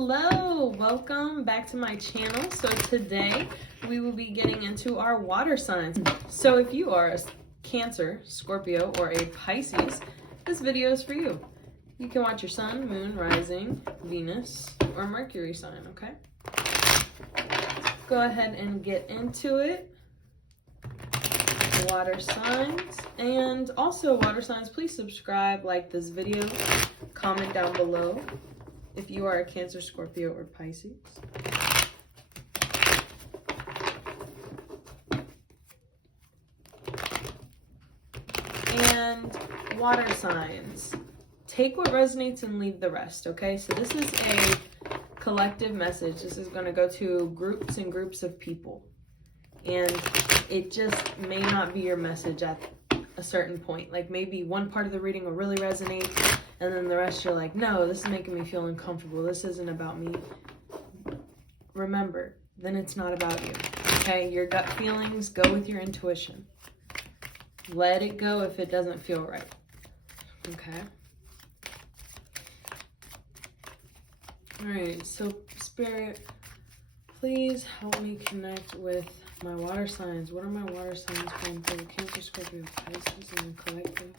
Hello, welcome back to my channel. So today we will be getting into our water signs. So if you are a Cancer, Scorpio, or a Pisces, this video is for you. You can watch your sun, moon, rising, Venus, or Mercury sign, okay? Go ahead and get into it. Water signs. And also water signs, please subscribe, like this video, comment down below if you are a Cancer, Scorpio, or Pisces. And water signs. Take what resonates and leave the rest, okay? So this is a collective message. This is going to go to groups and groups of people. And it just may not be your message at a certain point. Like maybe one part of the reading will really resonate, and then the rest you're like, no, this is making me feel uncomfortable. This isn't about me. Remember, then it's not about you, okay? Your gut feelings, go with your intuition. Let it go if it doesn't feel right, okay? All right, so Spirit, please help me connect with my water signs. What are my water signs going through? Cancer, Scorpio, Pisces, and the collective.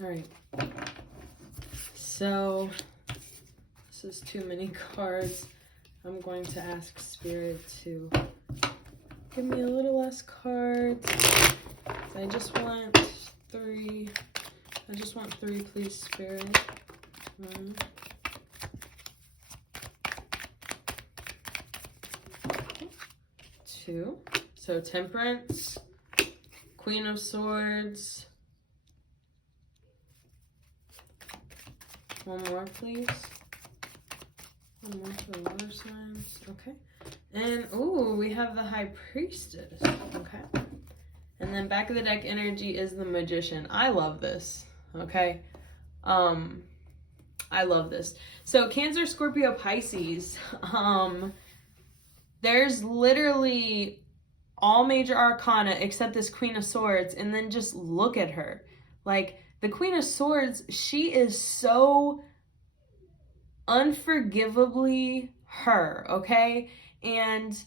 All right. So this is too many cards. I'm going to ask Spirit to give me a little less cards. I just want three. I just want three, please, Spirit. 1, 2. So Temperance, Queen of Swords. One more, please. One more for the water signs. Okay. And, ooh, we have the High Priestess. Okay. And then back of the deck energy is the Magician. I love this. Okay. I love this. So Cancer, Scorpio, Pisces. There's literally all major arcana except this Queen of Swords. And then just look at her. Like, the Queen of Swords, she is so unforgivably her, okay? And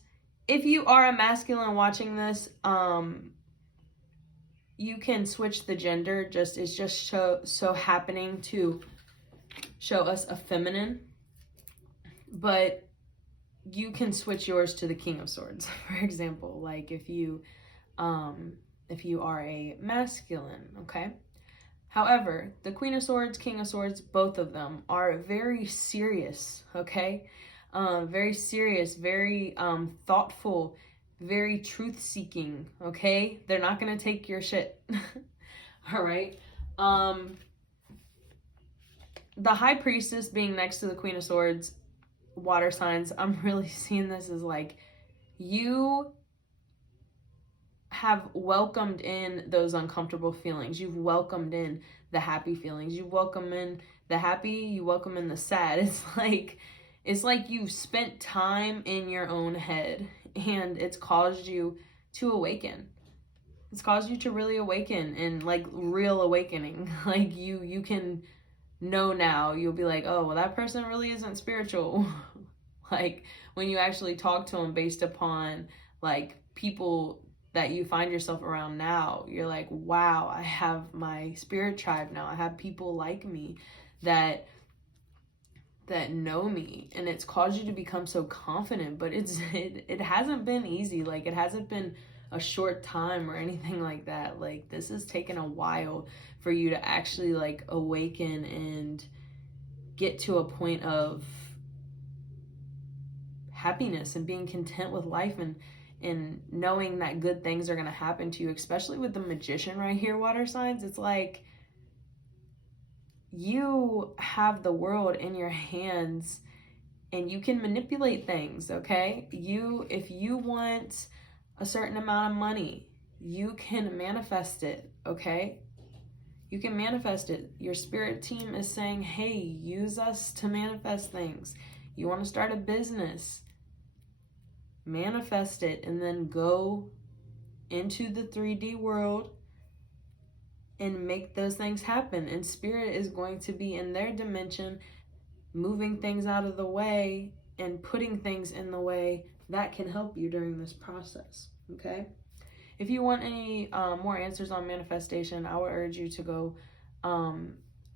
if you are a masculine watching this, you can switch the gender. It's just so happening to show us a feminine. But you can switch yours to the King of Swords, for example. Like if you are a masculine, okay? However, the Queen of Swords, King of Swords, both of them are very serious, okay? Very serious, very thoughtful, very truth-seeking, okay? They're not going to take your shit, all right? The High Priestess being next to the Queen of Swords, water signs, I'm really seeing this as like, you have welcomed in those uncomfortable feelings. You've welcomed in the happy feelings. You welcome in the happy, you welcome in the sad. It's like you've spent time in your own head, and it's caused you to awaken. It's caused you to really awaken, and like real awakening. Like you can know now. You'll be like, oh, well, that person really isn't spiritual. Like when you actually talk to them based upon like people that you find yourself around now, you're like, wow, I have my spirit tribe now. I have people like me that know me, and it's caused you to become so confident. But it hasn't been easy. Like it hasn't been a short time or anything like that. Like this has taken a while for you to actually like awaken and get to a point of happiness and being content with life, and knowing that good things are going to happen to you, especially with the Magician right here, water signs. It's like you have the world in your hands and you can manipulate things, okay? If you want a certain amount of money, you can manifest it, okay? You can manifest it. Your spirit team is saying, hey, use us to manifest things. You want to start a business, manifest it, and then go into the 3D world and make those things happen. And spirit is going to be in their dimension moving things out of the way and putting things in the way that can help you during this process, okay? If you want any more answers on manifestation, I would urge you to go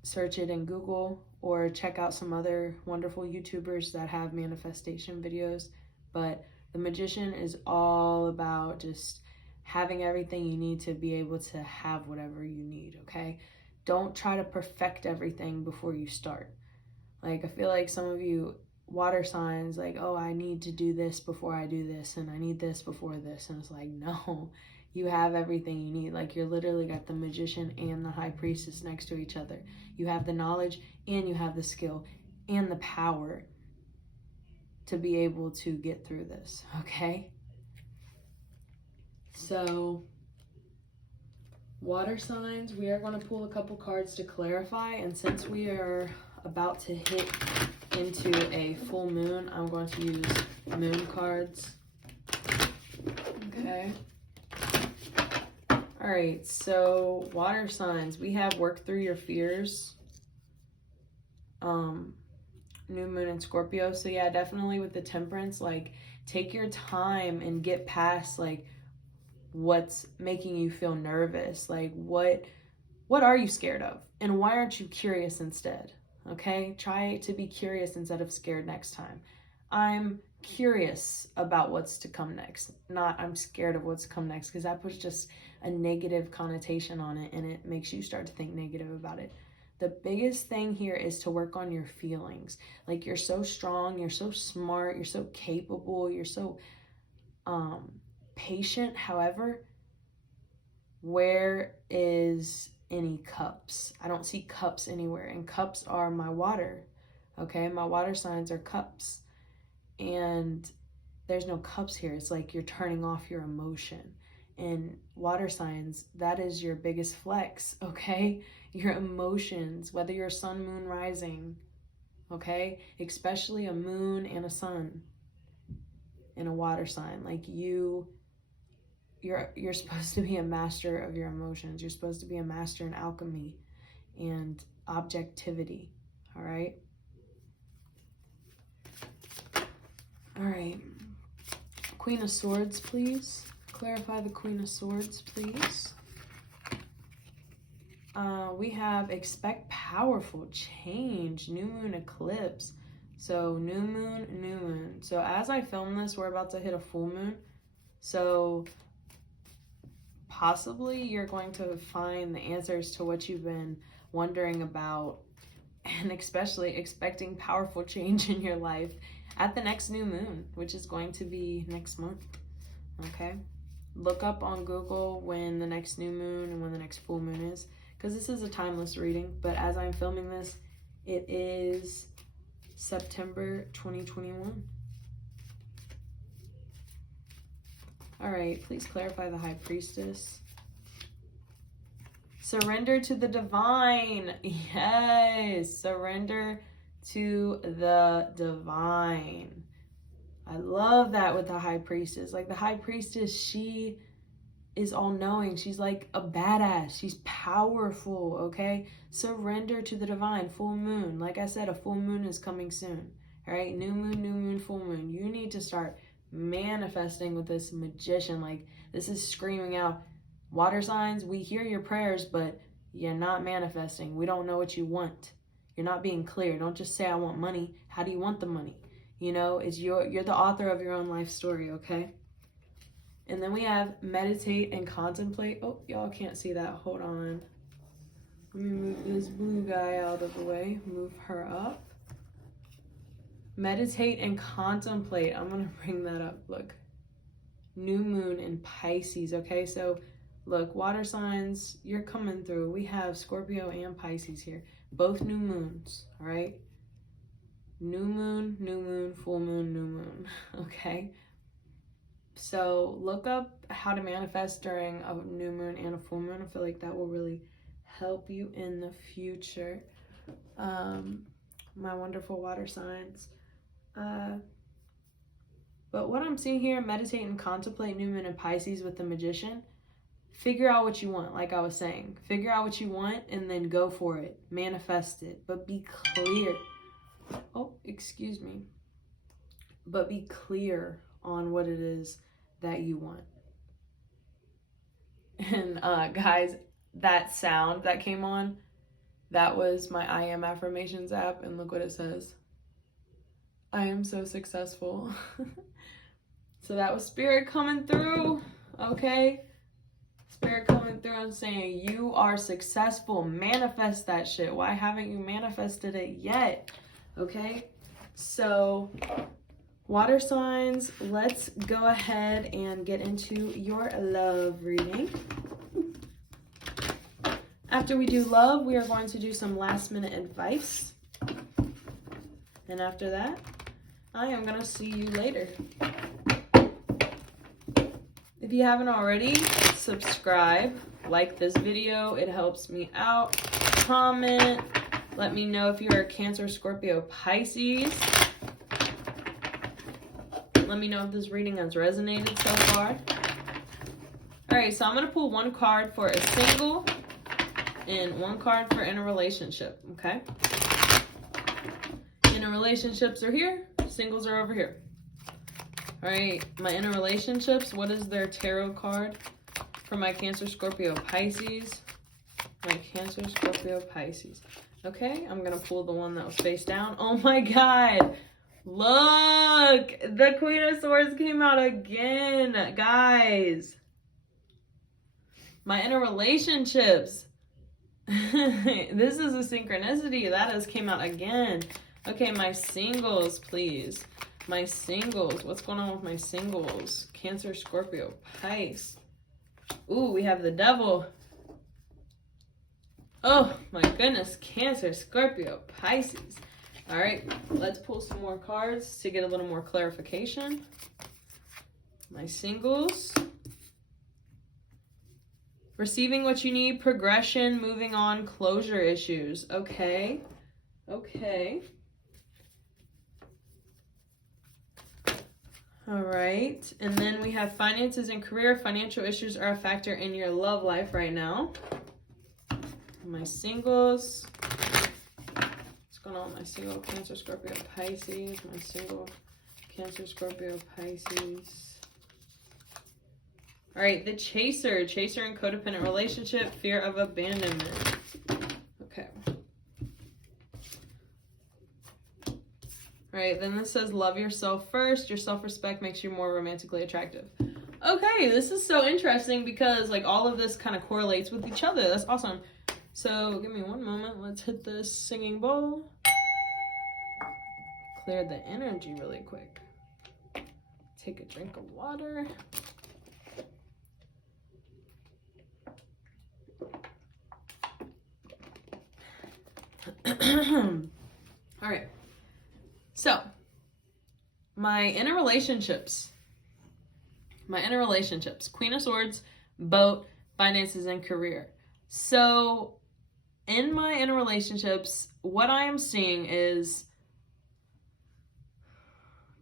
search it in Google or check out some other wonderful YouTubers that have manifestation videos. But the Magician is all about just having everything you need to be able to have whatever you need, okay? Don't try to perfect everything before you start. Like, I feel like some of you water signs, like, oh, I need to do this before I do this, and I need this before this. And it's like, no, you have everything you need. Like, you're literally got the Magician and the High Priestess next to each other. You have the knowledge and you have the skill and the power to be able to get through this, okay? So, water signs, we are going to pull a couple cards to clarify. And since we are about to hit into a full moon, I'm going to use moon cards. Okay. All right, so water signs, we have work through your fears. New moon in Scorpio. So yeah, definitely with the Temperance, like, take your time and get past like what's making you feel nervous. Like, what are you scared of? And why aren't you curious instead? Okay, try to be curious instead of scared next time. I'm curious about what's to come next, not I'm scared of what's to come next, because that puts just a negative connotation on it and it makes you start to think negative about it. The biggest thing here is to work on your feelings. Like, you're so strong, you're so smart, you're so capable, you're so patient. However, where is any cups? I don't see cups anywhere, and cups are my water, okay? My water signs are cups, and there's no cups here. It's like you're turning off your emotion. And water signs, that is your biggest flex, okay? Your emotions, whether you're sun, moon, rising, okay? Especially a moon and a sun in a water sign. Like, you're supposed to be a master of your emotions. You're supposed to be a master in alchemy and objectivity, all right? All right. Queen of Swords, please. Clarify the Queen of Swords, please. We have expect powerful change, new moon eclipse. So new moon. So as I film this, we're about to hit a full moon. So possibly you're going to find the answers to what you've been wondering about, and especially expecting powerful change in your life at the next new moon, which is going to be next month, okay? Look up on Google when the next new moon and when the next full moon is, because this is a timeless reading, but as I'm filming this, it is September 2021. All right, please clarify the High Priestess. Surrender to the divine. Yes, surrender to the divine. I love that with the High Priestess. Like, the High Priestess, she is all-knowing. She's like a badass. She's powerful, okay? Surrender to the divine. Full moon. Like I said, a full moon is coming soon. All right? New moon, full moon. You need to start manifesting with this Magician. Like, this is screaming out, water signs, we hear your prayers, but you're not manifesting. We don't know what you want. You're not being clear. Don't just say, I want money. How do you want the money? You know, you're the author of your own life story, okay? And then we have meditate and contemplate. Oh, y'all can't see that. Hold on. Let me move this blue guy out of the way. Move her up. Meditate and contemplate. I'm going to bring that up. Look. New moon in Pisces, okay? So, look, water signs, you're coming through. We have Scorpio and Pisces here. Both new moons, all right? New moon, full moon, new moon, okay? So look up how to manifest during a new moon and a full moon. I feel like that will really help you in the future. My wonderful water signs. But what I'm seeing here, meditate and contemplate new moon in Pisces with the Magician. Figure out what you want, like I was saying. Figure out what you want and then go for it. Manifest it, but be clear. Oh, excuse me. But be clear on what it is that you want. And guys, that sound that came on, that was my I Am Affirmations app, and look what it says. I am so successful. So that was Spirit coming through, okay? Spirit coming through and saying, you are successful. Manifest that shit. Why haven't you manifested it yet? Okay? So, water signs, let's go ahead and get into your love reading. After we do love, we are going to do some last minute advice. And after that, I am going to see you later. If you haven't already, subscribe, like this video. It helps me out. Comment. Let me know if you're a Cancer, Scorpio, Pisces. Let me know if this reading has resonated so far. All right, so I'm going to pull one card for a single and one card for in a relationship, okay? Inner relationships are here. Singles are over here. All right, my inner relationships, what is their tarot card for my Cancer, Scorpio, Pisces? My Cancer, Scorpio, Pisces. Okay, I'm going to pull the one that was face down. Oh my God. Look, the Queen of Swords came out again, guys. My inner relationships. This is a synchronicity. That has came out again. Okay, my singles, please. My singles. What's going on with my singles? Cancer, Scorpio, Pisces. Ooh, we have the Devil. Oh, my goodness. Cancer, Scorpio, Pisces. All right, let's pull some more cards to get a little more clarification. My singles. Receiving what you need, progression, moving on, closure issues. Okay. Okay. All right. And then we have finances and career. Financial issues are a factor in your love life right now. My singles. What's going on with my single Cancer, Scorpio, Pisces? My single Cancer, Scorpio, Pisces. All right. The chaser. Chaser and codependent relationship. Fear of abandonment. Okay. All right, then this says, love yourself first. Your self-respect makes you more romantically attractive. Okay, this is so interesting because like all of this kind of correlates with each other. That's awesome. So give me one moment. Let's hit this singing bowl. Clear the energy really quick. Take a drink of water. All right. So, my inner relationships, Queen of Swords, boat, finances, and career. So, in my inner relationships, what I am seeing is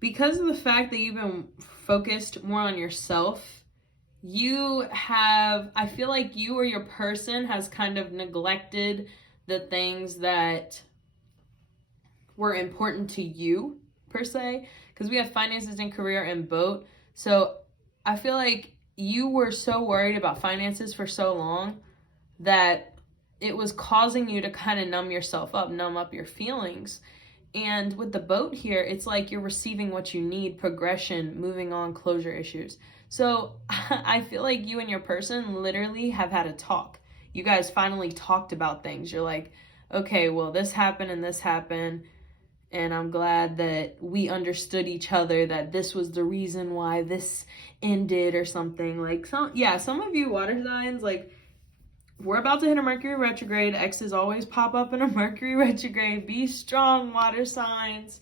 because of the fact that you've been focused more on yourself, I feel like you or your person has kind of neglected the things that were important to you per se, because we have finances and career and boat. So I feel like you were so worried about finances for so long that it was causing you to kind of numb yourself up, numb up your feelings. And with the boat here, it's like you're receiving what you need, progression, moving on, closure issues. So I feel like you and your person literally have had a talk. You guys finally talked about things. You're like, okay, well, this happened and this happened. And I'm glad that we understood each other, that this was the reason why this ended or something. Like, some of you water signs, like, we're about to hit a Mercury retrograde. Exes always pop up in a Mercury retrograde. Be strong, water signs.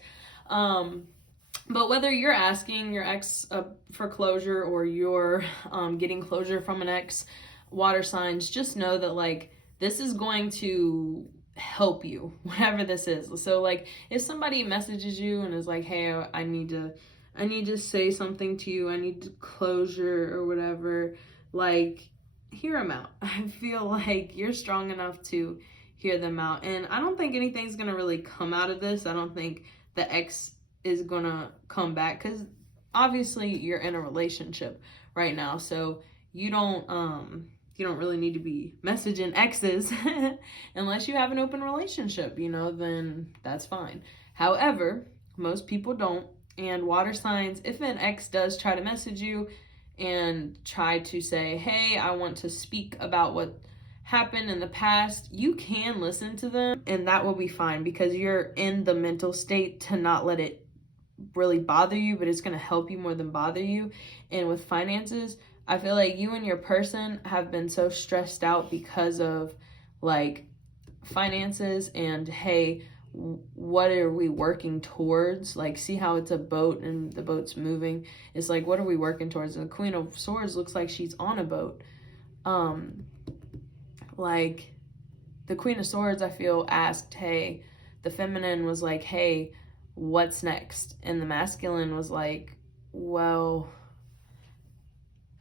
But whether you're asking your ex for closure or you're getting closure from an ex, water signs, just know that, like, this is going to help you, whatever this is. So like if somebody messages you and is like, hey, I need to say something to you, I need closure or whatever, like hear them out. I feel like you're strong enough to hear them out. And I don't think anything's going to really come out of this. I don't think the ex is going to come back, because obviously you're in a relationship right now. So you don't really need to be messaging exes unless you have an open relationship, you know, then that's fine. However, most people don't. And water signs, if an ex does try to message you and try to say, hey, I want to speak about what happened in the past, you can listen to them, and that will be fine, because you're in the mental state to not let it really bother you, but it's going to help you more than bother you. And with finances, I feel like you and your person have been so stressed out because of like finances, and hey, what are we working towards? Like, see how it's a boat and the boat's moving. It's like, what are we working towards? And the Queen of Swords looks like she's on a boat. Like the Queen of Swords, I feel, asked, hey, the feminine was like, hey, what's next? And the masculine was like, well,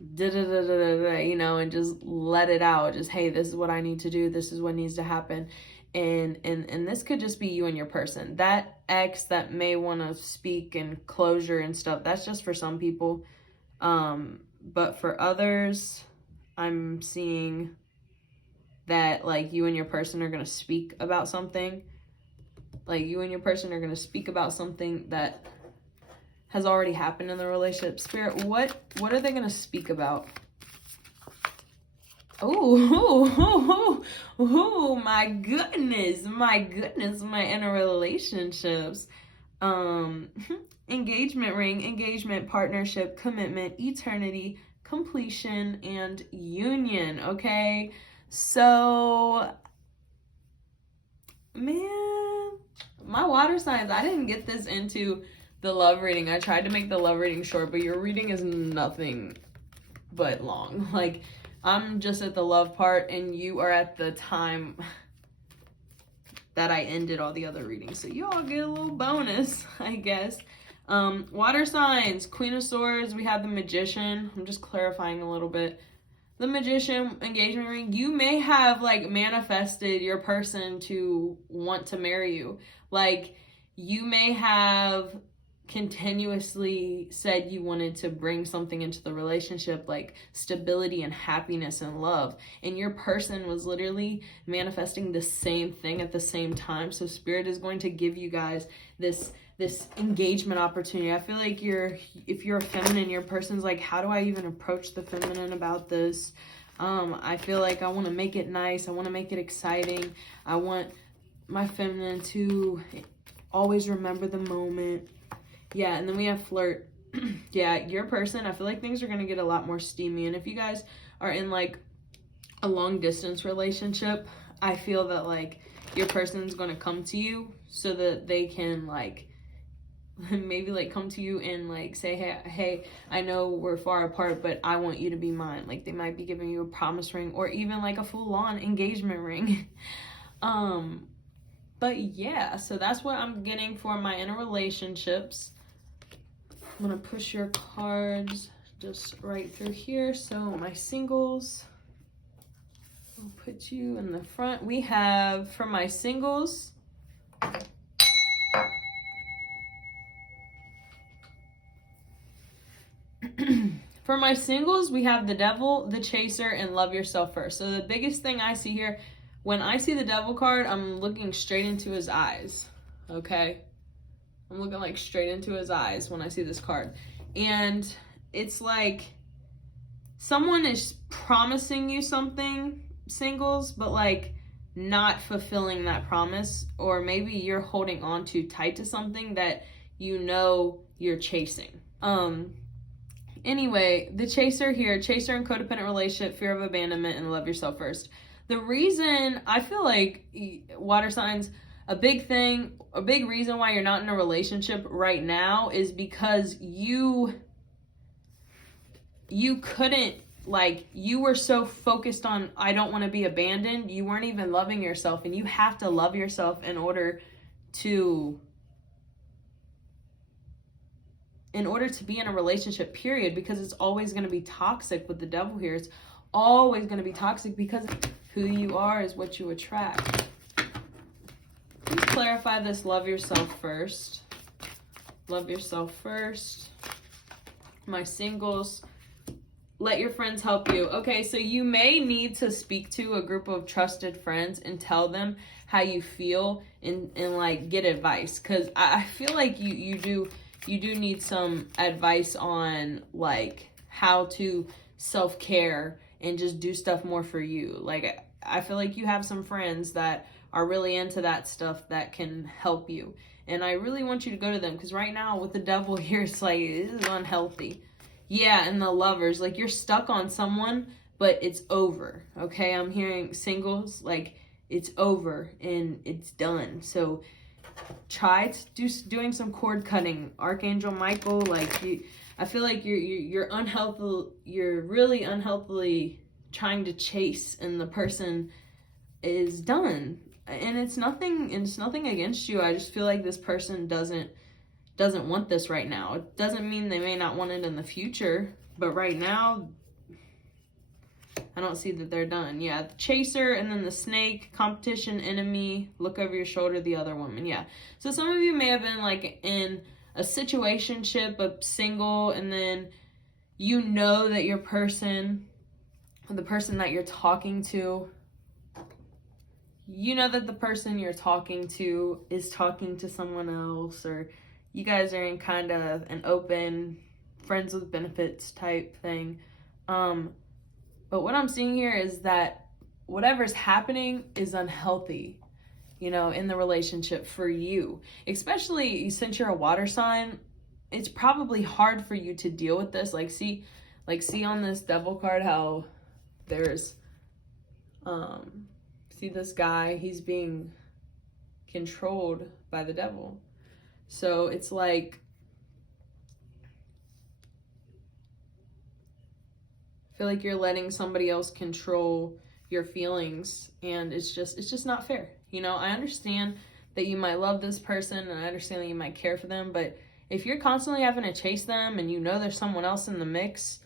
you know, and just let it out. Just, hey, this is what I need to do. This is what needs to happen. And this could just be you and your person. That ex that may want to speak and closure and stuff, that's just for some people. But for others, I'm seeing that like you and your person are going to speak about something. Like you and your person are going to speak about something that has already happened in the relationship. Spirit, what are they going to speak about? Oh, my goodness, my inner relationships. Engagement ring, engagement, partnership, commitment, eternity, completion, and union, okay? So, man, my water signs, I didn't get this into the love reading. I tried to make the love reading short, but your reading is nothing but long. Like, I'm just at the love part, and you are at the time that I ended all the other readings. So you all get a little bonus, I guess. Water signs, Queen of Swords, we have the Magician. I'm just clarifying a little bit. The Magician, engagement ring, you may have like manifested your person to want to marry you. Like you may have continuously said you wanted to bring something into the relationship, like stability and happiness and love, and your person was literally manifesting the same thing at the same time. So Spirit is going to give you guys this engagement opportunity. I feel like if you're a feminine, your person's like, how do I even approach the feminine about this? I feel like I want to make it nice, I want to make it exciting, I want my feminine to always remember the moment. Yeah, and then we have flirt. Yeah, your person, I feel like things are going to get a lot more steamy. And if you guys are in like a long distance relationship, I feel that like your person's going to come to you so that they can like maybe like come to you and like say, hey, I know we're far apart, but I want you to be mine. Like they might be giving you a promise ring or even like a full-on engagement ring. But yeah, so that's what I'm getting for my inner relationships. I'm going to push your cards just right through here. So my singles, I'll put you in the front. We have, for my singles, for my singles, we have the Devil, the Chaser, and Love Yourself First. So the biggest thing I see here, when I see the Devil card, I'm looking straight into his eyes, okay? I'm looking like straight into his eyes when I see this card. And it's like someone is promising you something, singles, but like not fulfilling that promise. Or maybe you're holding on too tight to something that you know you're chasing. Anyway, the Chaser here, Chaser and codependent relationship, fear of abandonment, and Love Yourself First. The reason I feel like water signs, a big reason why you're not in a relationship right now is because you couldn't, like, you were so focused on, I don't want to be abandoned. You weren't even loving yourself, and you have to love yourself in order to be in a relationship, period, because it's always going to be toxic with the Devil here. It's always going to be toxic because who you are is what you attract. clarify this love yourself first. Love yourself first. My singles, let your friends help you. Okay, so you may need to speak to a group of trusted friends and tell them how you feel and like get advice. Because I feel like you do need some advice on like how to self-care and just do stuff more for you. Like, I feel like you have some friends that are really into that stuff that can help you. And I really want you to go to them, because right now with the devil here, it's like, this is unhealthy. Yeah, and the lovers, like, you're stuck on someone, but it's over, okay? I'm hearing singles, like, it's over and it's done. So try doing some cord cutting. Archangel Michael, like, I feel like you're unhealthy. You're really unhealthily trying to chase, and the person is done. And it's nothing against you. I just feel like this person doesn't want this right now. It doesn't mean they may not want it in the future, but right now I don't see that they're done. Yeah, the chaser, and then the snake, competition, enemy, look over your shoulder, the other woman. Yeah. So some of you may have been like in a situationship, a single, and then you know that your person, the person that you're talking to, you know that the person you're talking to is talking to someone else, or you guys are in kind of an open friends with benefits type thing. But what I'm seeing here is that whatever's happening is unhealthy, you know, in the relationship for you. Especially since you're a water sign, it's probably hard for you to deal with this. See on this devil card how there's, see this guy, he's being controlled by the devil. So it's like, I feel like you're letting somebody else control your feelings, and it's just not fair. You know, I understand that you might love this person, and I understand that you might care for them, but if you're constantly having to chase them and you know there's someone else in the mix,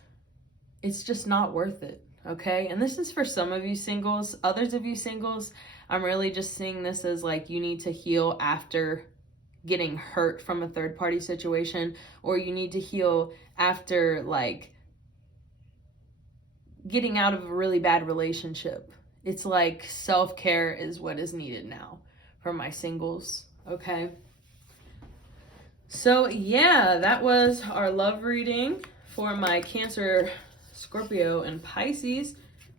it's just not worth it, okay? And this is for some of you singles. Others of you singles, I'm really just seeing this as like you need to heal after getting hurt from a third party situation, or you need to heal after like getting out of a really bad relationship. It's like self-care is what is needed now for my singles, okay? So yeah, that was our love reading for my Cancer, Scorpio, and Pisces.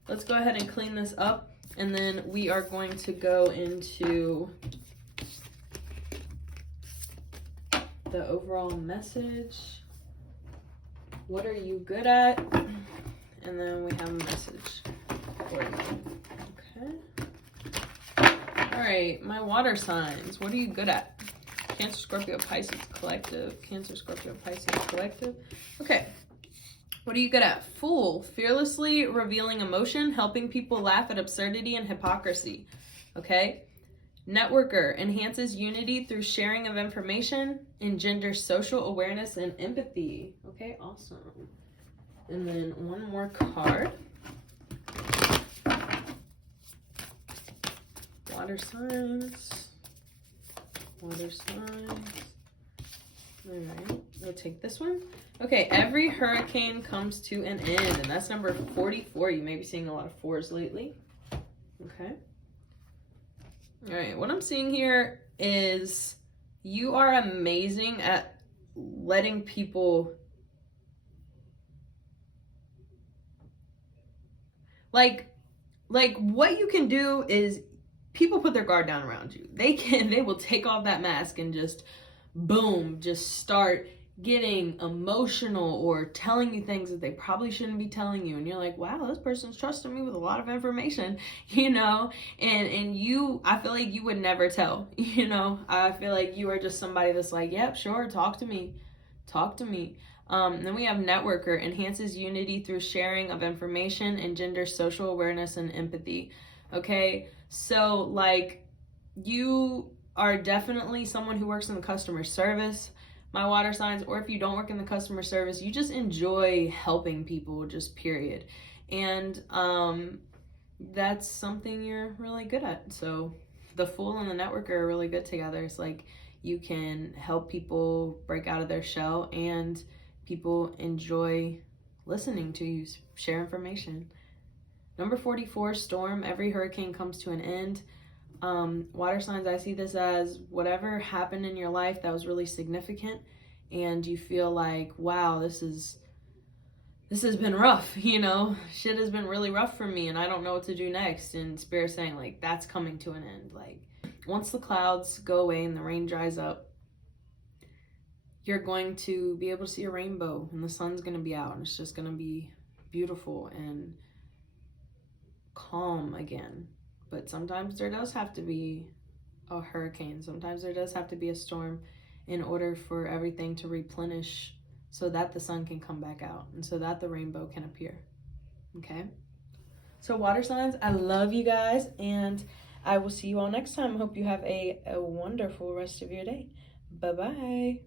Let's go ahead and clean this up, and then we are going to go into the overall message. What are you good at? And then we have a message for you. Okay. All right, my water signs. What are you good at? Cancer, Scorpio, Pisces, collective. Cancer, Scorpio, Pisces, collective. Okay. What are you good at? Fool, fearlessly revealing emotion, helping people laugh at absurdity and hypocrisy. Okay. Networker, enhances unity through sharing of information, engenders social awareness and empathy. Okay, awesome. And then one more card. Water signs. Water signs. All right, we'll take this one. Okay, every hurricane comes to an end, and that's number 44. You may be seeing a lot of fours lately. Okay. All right, what I'm seeing here is you are amazing at letting people, like what you can do is people put their guard down around you. They will take off that mask and just boom, just start getting emotional or telling you things that they probably shouldn't be telling you, and you're like, wow, this person's trusting me with a lot of information, you know, and you, I feel like you would never tell, you know. I feel like you are just somebody that's like, yep, sure, talk to me. Then we have networker, enhances unity through sharing of information, engenders social awareness and empathy. Okay, so like you are definitely someone who works in the customer service, my water signs, or if you don't work in the customer service, you just enjoy helping people, just period. And that's something you're really good at. So the Fool and the Networker are really good together. It's like you can help people break out of their shell, and people enjoy listening to you share information. Number 44, Storm. Every hurricane comes to an end. Water signs, I see this as whatever happened in your life that was really significant, and you feel like, wow, this has been rough, you know, shit has been really rough for me and I don't know what to do next. And Spirit saying, like, that's coming to an end. Like, once the clouds go away and the rain dries up, you're going to be able to see a rainbow and the sun's going to be out, and it's just going to be beautiful and calm again. But sometimes there does have to be a hurricane. Sometimes there does have to be a storm in order for everything to replenish, so that the sun can come back out and so that the rainbow can appear. Okay? So water signs, I love you guys, and I will see you all next time. Hope you have a wonderful rest of your day. Bye-bye.